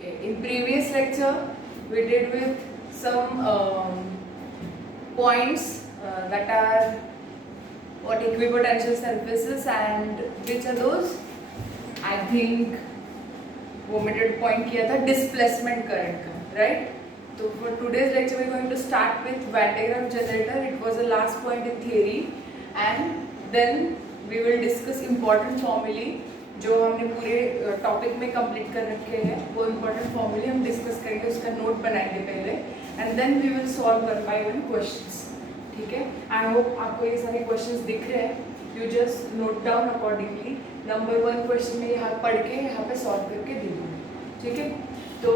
Okay. In previous lecture, we did with some points that are what equipotential surfaces and which are those. I think वो mid point किया था displacement current का, right? तो for today's lecture we are going to start with Van de Graaff generator. It was the last point in theory, and then we will discuss important formulae जो हमने पूरे topic में complete कर रखे हैं. वो इम्पोर्टेंट फॉर्मूले हम डिस्कस करेंगे, उसका नोट बनाएंगे पहले, and then we will solve one by one questions. ठीक है? आई होप आपको ये सारे क्वेश्चंस दिख रहे हैं. You just note down accordingly. Number 1 question में यहाँ पढ़ के यहाँ पे सॉल्व करके दे दूँगी. ठीक है? तो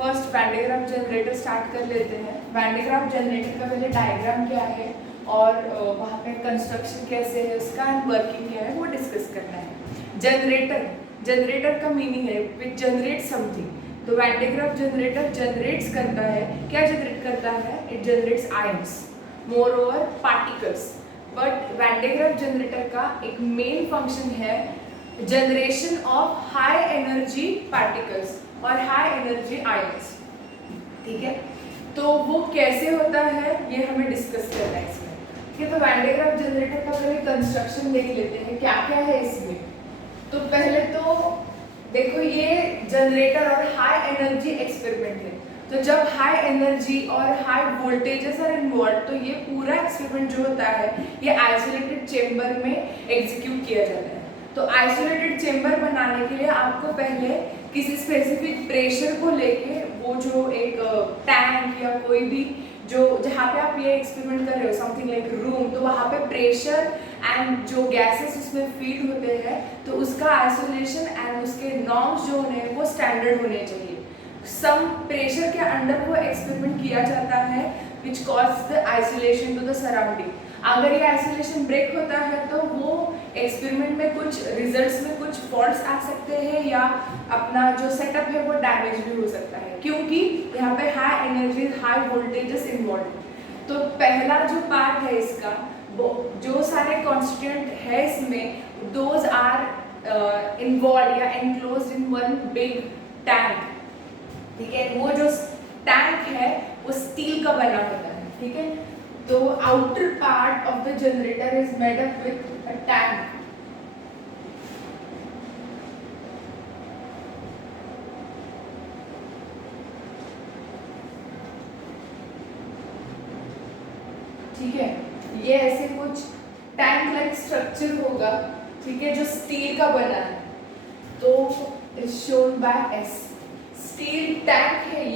first Van de Graaff generator start कर लेते हैं. वैन डे ग्राफ जनरेटर का पहले डायग्राम क्या है और वहाँ पे कंस्ट्रक्शन कैसे है उसका एंड वर्किंग क्या है वो डिस्कस करना है. जनरेटर का मीनिंग है विच जनरेट समथिंग. तो Van de Graaff generator generates करता है. क्या जनरेट करता है? It generates ions, moreover particles. But Van de Graaff generator का एक मेन फंक्शन है generation of high energy particles और हाई एनर्जी आयंस. ठीक है? तो वो कैसे होता है ये हमें डिस्कस करना है इसमें. ठीक है? तो वैन डे ग्राफ जनरेटर का पहले कंस्ट्रक्शन देख लेते हैं क्या क्या है इसमें. तो पहले तो देखो ये जनरेटर और हाई एनर्जी एक्सपेरिमेंट है. तो जब हाई एनर्जी और हाई वोल्टेजेस आर इन्वॉल्व तो ये पूरा एक्सपेरिमेंट जो होता है ये आइसोलेटेड चेम्बर में एग्जीक्यूट किया जाता है. तो आइसोलेटेड चेम्बर बनाने के लिए आपको पहले किसी स्पेसिफिक प्रेशर को लेके वो जो एक टैंक या कोई भी जो जहाँ पे आप ये एक्सपेरिमेंट कर रहे हो समथिंग लाइक रूम, तो वहाँ पे प्रेशर एंड जो गैसेस उसमें फीड होते हैं तो उसका आइसोलेशन एंड उसके नॉर्म्स जो होने वो स्टैंडर्ड होने चाहिए. सम प्रेशर के अंडर वो एक्सपेरिमेंट किया जाता है which cause the isolation to the surrounding. अगर ये आइसोलेशन ब्रेक होता है तो वो एक्सपेरिमेंट में कुछ रिजल्ट्स में कुछ फॉल्ट्स आ सकते हैं या अपना जो सेटअप है वो डैमेज भी हो सकता है क्योंकि यहाँ पे high energy high voltages involve. तो पहला जो पार्ट है इसका वो जो सारे कॉन्स्टिट्यूएंट है इसमें दोज आर इन्वॉल्व या enclosed in one big tank. ठीक है? वो जो टैंक है वो स्टील का बना होता है. ठीक है? तो outer part of the generator is made up with a tank. ठीक है? ये ऐसे कुछ टैंक लाइक स्ट्रक्चर होगा. ठीक है? जो स्टील का बना है. तो is shown by S. Steel tank है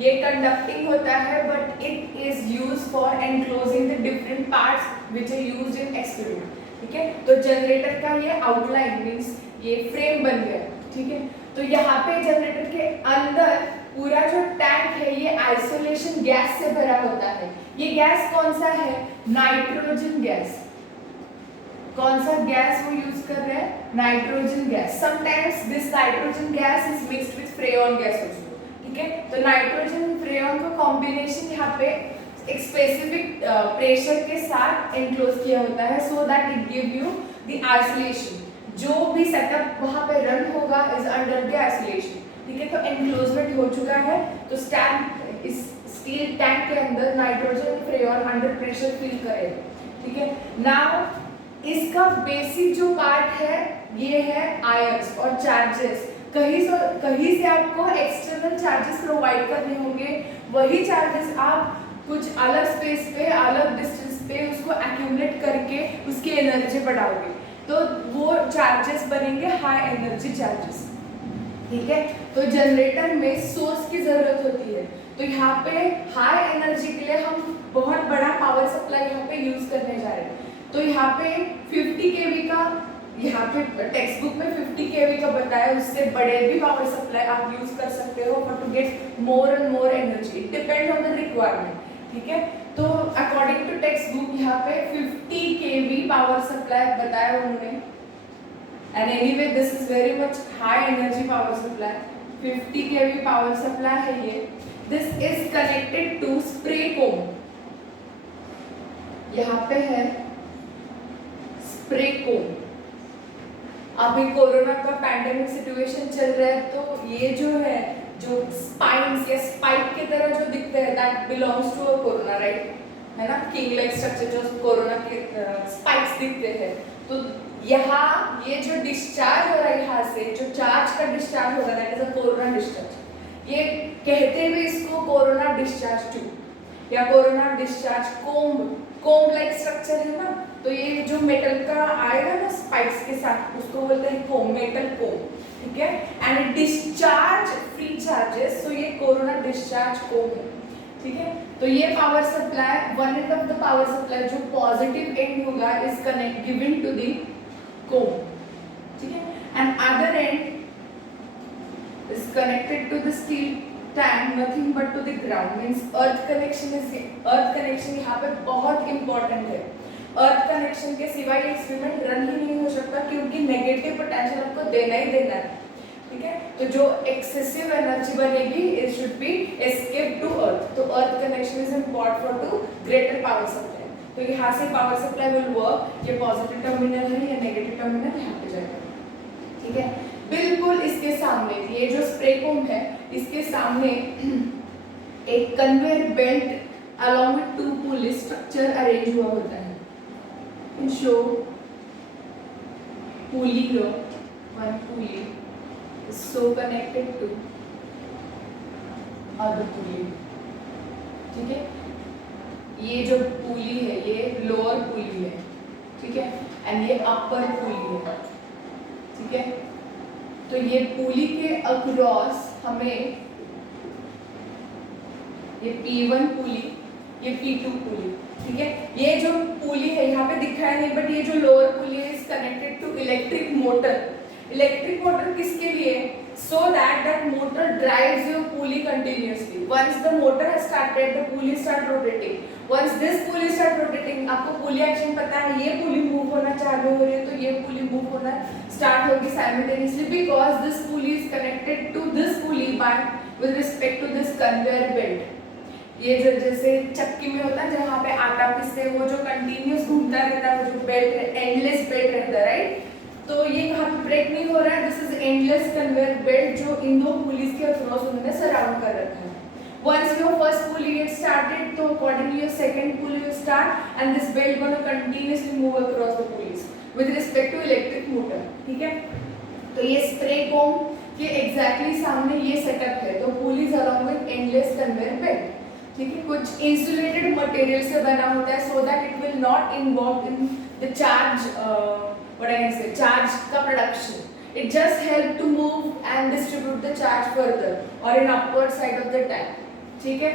ये कंडक्टिंग होता है but it is use for enclosing the different parts which are used in experiment. ठीक है? तो जनरेटर का ये आउटलाइन मींस ये फ्रेम बन गया. ठीक है? तो यहाँ पे जनरेटर के अंदर पूरा जो टैंक है ये आइसोलेशन गैस से भरा होता है. ये गैस कौन सा है? Nitrogen gas. कौन सा गैस वो यूज कर रहे हैं? Nitrogen gas. Sometimes this nitrogen gas is mixed with freon gas also. ठीक है? तो नाइट्रोजन फ्रेयॉन का कॉम्बिनेशन यहाँ पे एक स्पेसिफिक प्रेशर के साथ एनक्लोज किया होता है so that it give you the isolation. जो भी सेटअप वहाँ पे रन होगा इज अंडर द आइसोलेशन. ठीक है? तो एनक्लोजमेंट हो चुका है. तो इस स्टील टैंक के अंदर नाइट्रोजन फ्रेयॉन अंडर प्रेशर फील करेगा. ठीक है? नाउ इसका बेसिक जो पार्ट है ये है आयंस और चार्जेस. कहीं से आपको एक्सटर्नल चार्जेस प्रोवाइड करने होंगे. वही चार्जेस आप कुछ अलग स्पेस पे अलग डिस्टेंस पे उसको एक्यूमुलेट करके उसकी एनर्जी बढ़ाओगे तो वो चार्जेस बनेंगे हाई एनर्जी चार्जेस. ठीक है? तो जनरेटर में सोर्स की जरूरत होती है. तो यहाँ पे हाई एनर्जी के लिए हम बहुत बड़ा पावर सप्लाई यहाँ पे यूज करने जा रहे हैं. तो यहाँ पे 50 kV का यहाँ पे टेक्स्ट बुक में 50 kV का बताया. उससे बड़े भी पावर सप्लाई आप यूज कर सकते हो but to get more and more energy. It depend on the requirement. ठीक है? तो अकॉर्डिंग टू टेक्स्ट बुक यहाँ पे 50 kV पावर सप्लाई बताया उन्होंने. And anyway this is very much high energy power supply. 50 kV power supply है ये. This is connected to spray comb. यहाँ पे है स्प्रे कोम. अभी कोरोना का पैंडेमिक सिचुएशन चल रहा है तो ये जो है जो स्पाइन्स या स्पाइक की तरह जो दिखते हैं, that belongs to a corona, right, है ना, किंग लाइक स्ट्रक्चर जो कोरोना के स्पाइक्स दिखते हैं। तो यहाँ ये जो डिस्चार्ज हो रहा है यहाँ से, जो चार्ज का डिस्चार्ज हो रहा है, that is a corona discharge. ये कहते हुए इसको कोरोना डिस्चार्ज ट्यूब या corona discharge comb like structure है ना, तो ये जो मेटल का आएगा ना स्पाइक्स के साथ, उसको बोलते हैं कोम, मेटल कोम, ठीक है। And discharge free charges, so ये कोरोना डिस्चार्ज कोम है, ठीक है। तो ये power supply, one end of the power supply जो पॉजिटिव एंड होगा is connect given to the comb, ठीक है, and other end is connected to the steel tank, nothing but to the ground, means earth connection यहाँ पे बहुत important है। अर्थ connection के सिवाय एक्सपेरिमेंट रन ही नहीं हो सकता, क्योंकि नेगेटिव पोटेंशियल आपको देना ही देना है, ठीक है। तो जो एक्सेसिव एनर्जी बनेगी it should be escape to earth, तो earth connection is important for to greater power supply. तो यहाँ से पावर सप्लाई विल वर्क, ये पॉजिटिव टर्मिनल है, ये नेगेटिव टर्मिनल यहाँ पे जाएगा, ठीक है। बिल्कुल इसके सामने ये जो स्प्रे कोम है, इसके सामने एक conveyor belt along with 2 pulley structure arrange हुआ होता है। Show pulley here, one pulley is so connected to other pulley, ठीक है। ये जो पुली है ये लोअर पुली है, ठीक है, एंड ये अपर पुली है, ठीक है। तो ये पुली के अक्रॉस हमें ये P1 पुली, ये P2 पुली, ठीक है। ये जो पुली है यहाँ पे दिखाया नहीं, बट ये जो लोअर पुली है is connected to electric motor. Electric motor किसके लिए? So that motor drives your pulley continuously. Once the motor has started the pulley start rotating. Once this pulley start rotating, आपको pulley action पता है, ये pulley move होना चालू हो रही है तो ये पुली मूव होना स्टार्ट होगी simultaneously, because this pulley is connected to this pulley by with respect to this conveyor belt. ये जो जैसे चक्की में होता है जहाँ पे आटा पीसते हैं, वो जो कंटिन्यूअस घूमता रहता है, वो जो बेल्ट है, एंडलेस बेल्ट रहता है, राइट। तो ये कहाँ पे ब्रेक नहीं हो रहा है, this is endless conveyor belt जो इन दो पुलिस के अक्रॉस उन्होंने सराउंड कर रखा है। Once your first pulley gets started, तो accordingly your second pulley will start, and this belt gonna continuously move across the pulleys with respect to electric motor, ठीक है। तो ये स्प्रे कोम के एग्जैक्टली सामने ये सेटअप है, तो pulleys along with endless conveyor belt, ठीक है। कुछ इंसुलेटेड मटेरियल से बना होता है so that it will not involve in the charge, what I can say, charge का प्रोडक्शन। It just help to move and distribute the charge further और in upward side of the tank, ठीक है।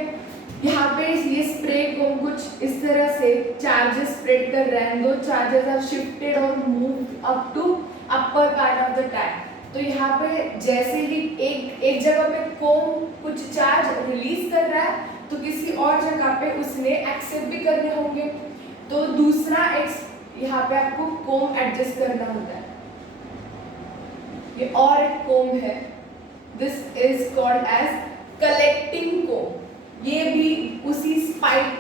यहाँ पे ये स्प्रे कोम कुछ इस तरह से चार्जेस स्प्रेड कर रहे हैं, दो चार्जेस आर शिफ्टेड और move up to upper part of the tank. तो यहाँ पे जैसे ही एक जगह पे कोम कुछ चार्ज रिलीज कर रहा है, तो किसी और जगह पे उसने एक्सेप्ट भी करने होंगे, तो दूसरा यहाँ पे आपको कोम एडजस्ट करना होता है। ये और एक कोम है, this is called as collecting comb. ये भी उसी स्पाइक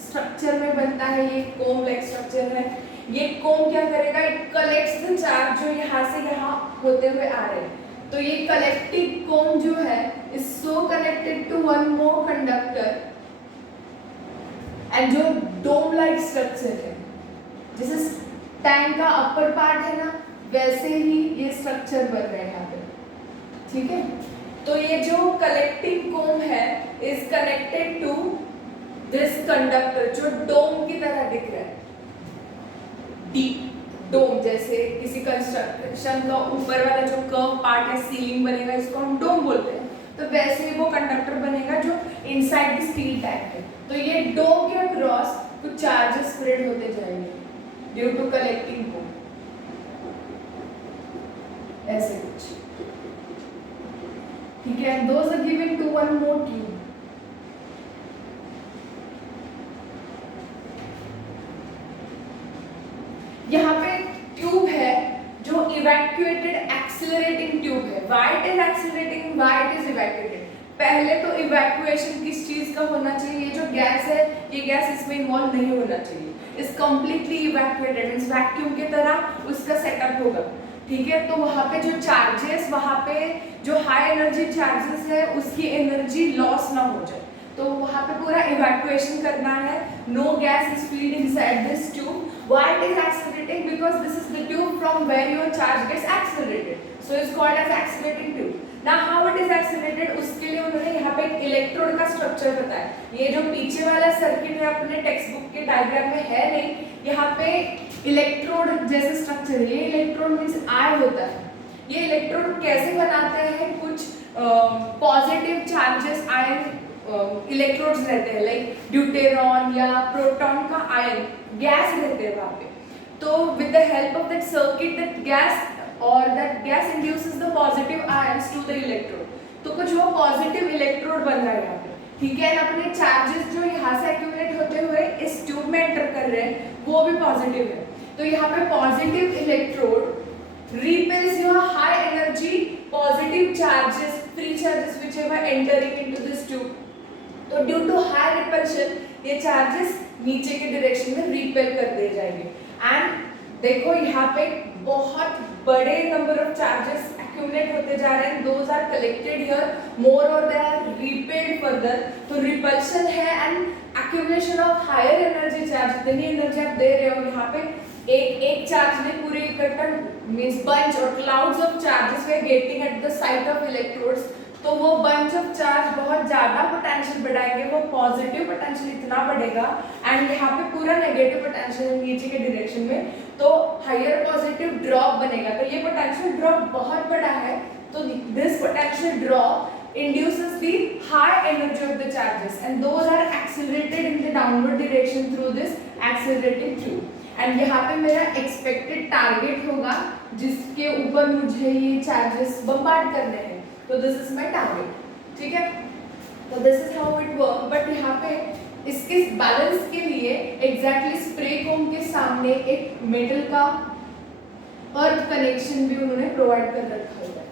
स्ट्रक्चर में बनता है, ये कोम लाइक स्ट्रक्चर है। ये कोम क्या करेगा, इट कलेक्ट्स द चार्ज जो यहाँ से यहाँ होते हुए आ रहे हैं। तो ये कलेक्टिव कोम जो है is so connected to one more conductor, and जो डोम लाइक स्ट्रक्चर है, जैसे टैंक का अपर पार्ट है ना, वैसे ही ये स्ट्रक्चर बन रहा है यहाँ पे, ठीक है। तो ये जो कलेक्टिंग कोम है is connected to this conductor जो डोम की तरह दिख रहा है, डीप डोम, जैसे किसी कंस्ट्रक्शन का ऊपर वाला जो कर्व पार्ट है, सीलिंग बनेगा, इसको हम डोम बोलते हैं। तो वैसे ही वो कंडक्टर बनेगा जो इनसाइड द स्टील टैंक है। तो ये डोम के अक्रॉस कुछ चार्जेस स्प्रेड होते जाएंगे ड्यू टू कलेक्टिंग कोम, ऐसे कुछ, ठीक है। Those are given to one more tube. यहाँ पे ट्यूब है जो इवैक्यूएटेड एक्सेलरेटिंग ट्यूब है। Why it is accelerating, why it is evacuated. पहले तो इवैक्यूएशन किस चीज का होना चाहिए, ये जो गैस है ये गैस इसमें इन्वॉल्व नहीं होना चाहिए, is completely evacuated, means vacuum की तरह उसका सेटअप होगा। ठीक है। तो वहाँ पे जो चार्जेस, वहाँ पे जो हाई एनर्जी चार्जेस है उसकी एनर्जी लॉस ना हो जाए, तो वहाँ पे पूरा इवैक्यूएशन करना है। No gas is filled inside this tube. Why it is accelerating? Because this is the tube from where your charge gets accelerated. So it's called as accelerating tube. Now how it is accelerated? उसके लिए उन्होंने यहाँ पे एक electrode का structure बताया। ये जो पीछे वाला सर्किट है अपने टेक्स्ट बुक के डायग्राम में है नहीं, यहाँ पे इलेक्ट्रोड जैसे स्ट्रक्चर है। ये इलेक्ट्रोड मीन्स आयन होता है। ये इलेक्ट्रोड कैसे बनाते हैं? कुछ पॉजिटिव चार्जेस आयन इलेक्ट्रोड्स रहते हैं, लाइक ड्यूटेरॉन या प्रोटॉन का आयन गैस रहते हैं वहाँ पे। तो with the help of that circuit, that gas induces the positive ions to the electrode. तो कुछ वो पॉजिटिव इलेक्ट्रोड बन रहा है यहाँ पे, ठीक है। अपने चार्जेस जो यहाँ से एक्यूमुलेट होते हुए इस ट्यूब में एंटर कर रहे हैं वो भी पॉजिटिव है। तो यहाँ पे positive electrode repels your high energy positive charges, free charges which are entering into this tube. तो ड्यू टू हाई रिपल्शन ये चार्जेस नीचे के डायरेक्शन में रिपेल कर दिए जाएंगे। एंड देखो यहाँ पे बहुत बड़े नंबर ऑफ चार्जेस एक्यूमुलेट होते जा रहे हैं। Those are collected here more और दे आर रिपेल्ड फर्दर। तो रिपल्शन है and accumulation of higher energy charge. जितनी एनर्जी आप दे रहे हो यहाँ पे एक चार्ज में पूरे इकट्ठा मींस बंच और clouds of charges way getting at the site of electrodes. तो वो बंच ऑफ चार्ज बहुत ज्यादा पोटेंशियल बढ़ाएंगे, वो पॉजिटिव पोटेंशियल इतना बढ़ेगा एंड यहाँ पे पूरा नेगेटिव पोटेंशियल नीचे के डायरेक्शन में, तो हायर पॉजिटिव ड्रॉप बनेगा। तो ये पोटेंशियल ड्रॉप बहुत बड़ा है। तो this potential drop induces the high energy of the charges and those are accelerated in the downward direction through this accelerating tube. And यहाँ पे मेरा एक्सपेक्टेड टारगेट होगा जिसके ऊपर मुझे ये चार्जेस बम्बार्ड करने हैं। तो दिस इज माय टारगेट, ठीक है। तो this is how it work. But यहाँ पे इसके बैलेंस के लिए एग्जैक्टली स्प्रे कोम के सामने एक मेटल का अर्थ कनेक्शन भी उन्होंने प्रोवाइड कर रखा होगा,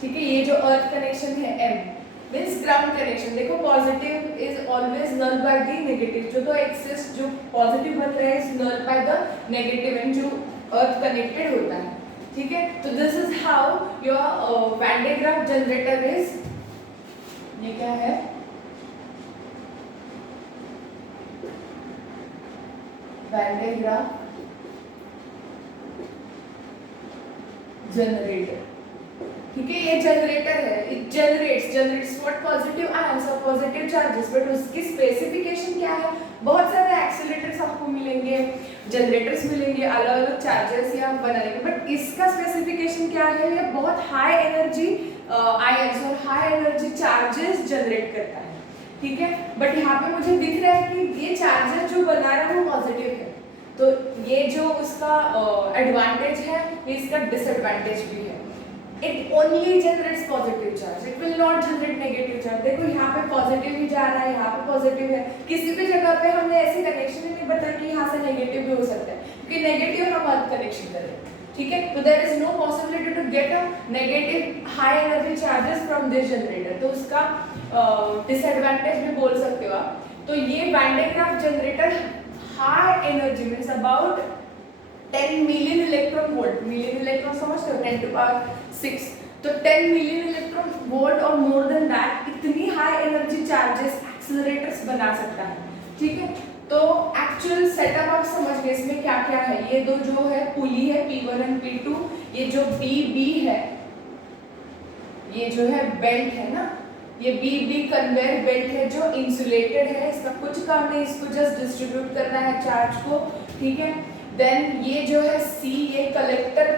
ठीक है। ये जो अर्थ कनेक्शन है M मीन्स ग्राउंड कनेक्शन। देखो positive is always null by the negative. जो तो एक्सिस जो पॉजिटिव बन रहा है is null by the negative and जो अर्थ कनेक्टेड होता है, ठीक है। तो this is how your Van de Graaff generator is. ये क्या है? वैन डे ग्राफ जनरेटर, ठीक है। ये जनरेटर है, it generates what positive ions और पॉजिटिव चार्जेस। बट उसकी स्पेसिफिकेशन क्या है? बहुत सारे एक्सीलरेटर्स आपको मिलेंगे, जनरेटर्स मिलेंगे, अलग अलग चार्जेस या बनाएंगे। बट इसका स्पेसिफिकेशन क्या है? ये बहुत हाई एनर्जी आयंस और हाई एनर्जी चार्जेस जनरेट करता है, ठीक है। बट यहाँ पे मुझे दिख रहा है कि ये चार्जेस जो बना रहा है वो पॉजिटिव है। तो ये जो उसका एडवांटेज है ये इसका डिसएडवांटेज भी है। It only generates positive charge. It will not generate negative charge. देखो यहाँ पे पॉजिटिव ही जा रहा है, यहाँ पे पॉजिटिव है। किसी भी जगह पे हमने ऐसे कनेक्शन ही नहीं बताया कि यहाँ से नेगेटिव भी हो सकता है, क्योंकि नेगेटिव हम अर्थ कनेक्शन कर रहे हैं, ठीक है। तो there is no possibility to get a negative high energy charges from this generator. तो उसका डिसएडवांटेज भी बोल सकते हो आप। तो ये Van de Graaff generator high energy means about 10 million electron volt. Million electron समझते हो? 10 to the power 6। तो 10 मिलियन इलेक्ट्रॉन वोल्ट और मोर देन दैट इतनी हाई एनर्जी चार्जेस एक्सेलरेटर्स बना सकता है, ठीक है। तो एक्चुअल सेटअप आप समझ गए इसमें क्या क्या है। ये दो जो है पुली है P1 और P2। ये जो BB है ये जो है बेल्ट है ना, ये BB कन्वेयर बेल्ट है जो इंसुलेटेड है। इसका कुछ काम नहीं, इसको जस्ट डिस्ट्रीब्यूट करना है चार्ज को, ठीक है। देन ये जो है C ये कलेक्टर